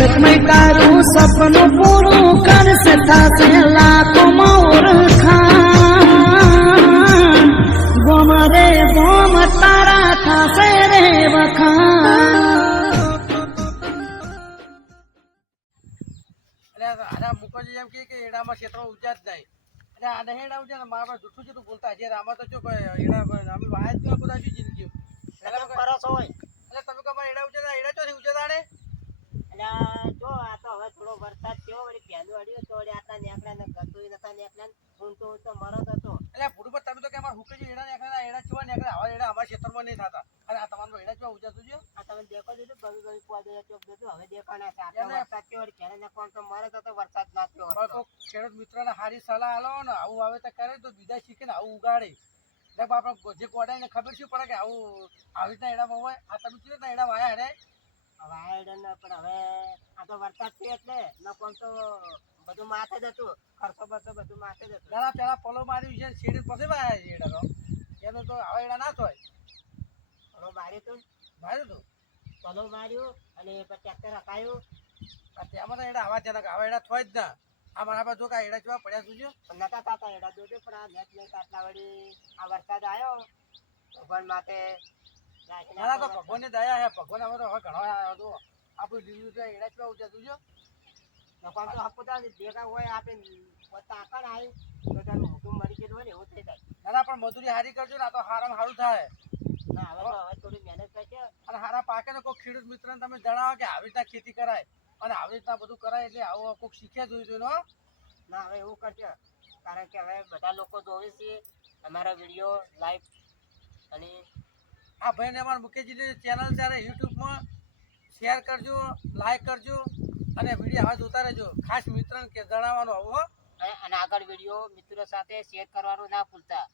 વર્ષમય તારું સપનું પૂરું કરશે થશે લાખોમાં ઓળખાણ ગોમ રે ગોમ તારા થશે રે વખાણ એટલે આના મુખર્જી એમ કહે કે એડામાં ક્ષેત્રો ઉજા જ નહીં એટલે આને હેડા ઉજા ને મારા પાસે જૂઠું જૂઠું બોલતા છે આમાં તો શું કોઈ એડા અમે વાયા જ નહીં બધા શું જિંદગી એટલે તમે કરો છો હોય એટલે તમે કહો મારે એડા ઉજા એડા ચોથી ઉજા તાણે એટલે જો આ તો હવે થોડો થયો વળી પહેલું અડ્યું તો વળી આટલા નીકળ્યા ને ગતું નતા નીકળ્યા હું તો તો મરત હતો. એટલે પર તમે તો કે અમારા હુકેજી એડા નીકળ્યા એડા ચેવા આવા એડા અમારા ક્ષેત્રમાં નહીં થતા. અને આ તમારું એડા ચેવા ઉજા તું આ તમે દેખો દીધું બગી પોદે ચોક દીધું હવે દેખાના છે. આટલો વરસાદ થયો વળી? ઘરે ને કોણ તો મરત હતો વરસાદ ના થયો ખેડૂત મિત્રોને સારી સલાહ આલો ને આવું આવે તો કરે તો બીજા શીખે ને આવું ઉગાડે. આપણે જે કોડાઈને ખબર શું પડે કે આવું આવી રીતના એડામાં હોય? આ તમે કેવી રીતના એડા વાયા રે વાયા આ પણ હવે આ તો વરસાદ થયો એટલે ન તો બધું માથે જ હતું. ખર્ચો બરસો બધું માથે જ હતું. દાદા પેલા પલો માર્યું છે શેરી પછી વાયા છે એડા તો. એનો તો હવે એડા ના થાય. પોલો માર્યું તું માર્યું તું. પલો માર્યું અને પછી ટ્રેક્ટર હકાયું તેમાં તો એડા આવા જનક આવા એડા થાય જ ના. આ મારા પાસે જો કે એડા જેવા પડ્યા જોજો પણ નતા થતા એડા જોજો પણ આ નેટ નેટ આટલા વળી આ વરસાદ આવ્યો ભગવાન માથે રાખીને ના તો ભગવાનની દયા હે ભગવાન હવે તો હવે ઘણો આવ્યો તો આપણું લીધું તો એડા જેવા ઉજા તું છે નકોમ તો હપુતા ભેગા હોય આપે પોતા આકણ આવી તો તારું મોઢું મરી ગયેલું હોય ને એવું થઈ જાય. ના ના પણ મજૂરી હારી કરજો ને આ તો હારામાં સારું થાય. ના હવે તો હવે થોડી મહેનત કરશે. અને હારા પાકે ને કોઈ ખેડૂત મિત્રને તમે જણાવો કે આવી રીતના ખેતી કરાય. અને આવી રીતના બધું કરાય એટલે આવું કોઈક શીખ્યા જોયું હો. ના હવે એવું કરશે. કારણ કે હવે બધા લોકો જોવે છે અમારા વીડિયો લાઈવ અને આ ભાઈને અમારા મુકેશજીની ચેનલ ત્યારે યુટ્યુબમાં. શેર કરજો લાઈક કરજો અને વીડિયો હાથ જોતા રહેજો. ખાસ મિત્રને કે જણાવવાનું હોવો. અને આગળ વીડિયો મિત્રો સાથે શેર કરવાનું ના ભૂલતા.